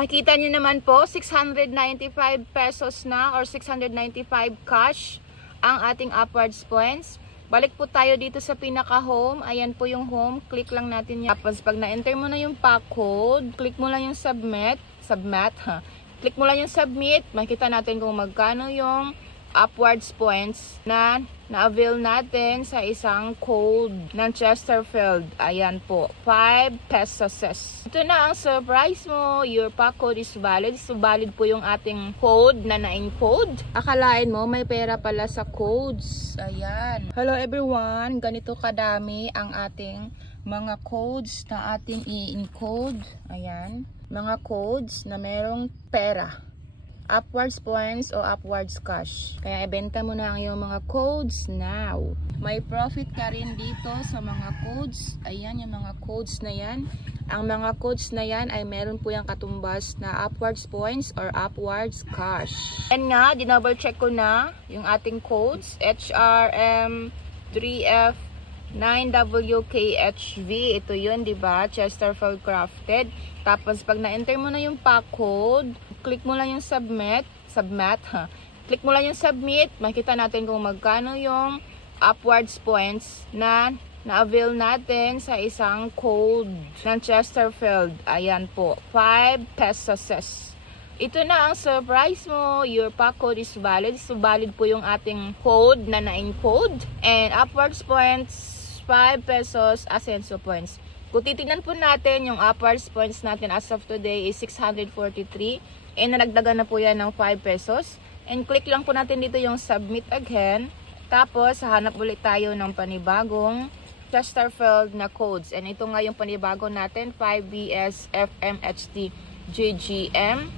Makikita nyo naman po, 695 pesos na or 695 cash ang ating upwards points. Balik po tayo dito sa pinaka-home. Ayan po yung home. Click lang natin yan. Tapos pag na-enter mo na yung pack code, click mo lang yung submit. Click mo lang yung submit. Makikita natin kung magkano yung upwards points na na-avail natin sa isang code ng Chesterfield. Ayan po, 5 pesos. Ito na ang surprise mo. Your pack code is valid. So, valid po yung ating code na na-encode. Akalain mo, may pera pala sa codes. Ayan. Hello everyone. Ganito kadami ang ating mga codes na ating i-encode. Ayan. Mga codes na merong pera. Upwards points o upwards cash. Kaya ibenta mo na ang iyong mga codes now. May profit ka rin dito sa mga codes. Ayan yung mga codes na yan. Ang mga codes na yan ay meron po yung katumbas na upwards points or upwards cash. And nga, dinouble check ko na yung ating codes. HRM 3F 9WKHV. Ito yun, diba? Chesterfield Crafted. Tapos pag na-enter mo na yung pack code, click mo lang yung submit. Click mo lang yung submit. Makita natin kung magkano yung upwards points na na-avail natin sa isang code ng Chesterfield. Ayan po, 5 pesos. Ito na ang surprise mo. Your pack code is valid. So, valid po yung ating code na na-encode. And upwards points, 5 pesos Asenso points. Kung titignan po natin, yung upwards points natin as of today is 643. And nalagdagan na po yan ng 5 pesos. And click lang po natin dito yung submit again. Tapos, hanap ulit tayo ng panibagong Chesterfield na codes. And ito nga yung panibago natin, 5BS FMHT GGM.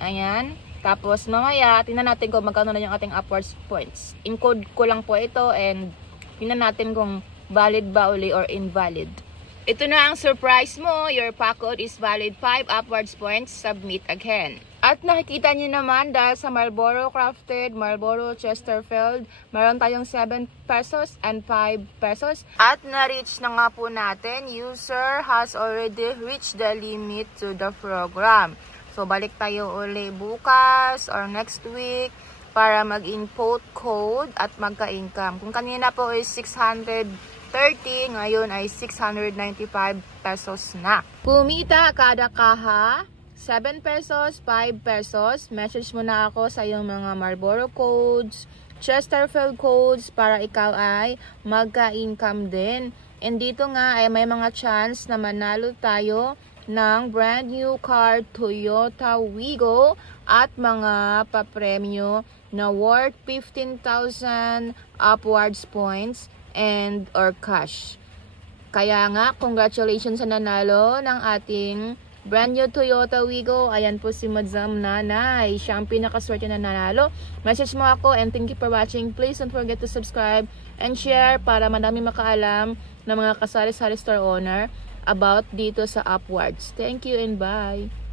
Ayan. Tapos, mamaya, tingnan natin kung magkano na yung ating upwards points. Encode ko lang po ito and tingnan natin kung valid ba uli or invalid. Ito na ang surprise mo. Your pack code is valid 5 upwards points. Submit again. At nakikita niyo naman dahil sa Marlboro Crafted, Marlboro Chesterfield, meron tayong 7 pesos and 5 pesos. At na-reach na nga po natin. User has already reached the limit to the program. So, balik tayo uli bukas or next week para mag-input code at magka-income. Kung kanina po is 630, ngayon ay 695 pesos na. Kumita kada kaha, 7 pesos, 5 pesos. Message mo na ako sa iyong mga Marlboro codes, Chesterfield codes para ikaw ay magka-income din. And dito nga ay may mga chance na manalo tayo ng brand new car Toyota Wigo at mga papremyo na worth 15,000 upwards points and or cash. Kaya nga, congratulations sa nanalo ng ating brand new Toyota Wigo. Ayan po si Madzam Nanay. Siya ang pinakaswerte na nanalo. Message mo ako and thank you for watching. Please don't forget to subscribe and share para madami makaalam ng mga kasari-sari store owner about dito sa upwards. Thank you and bye!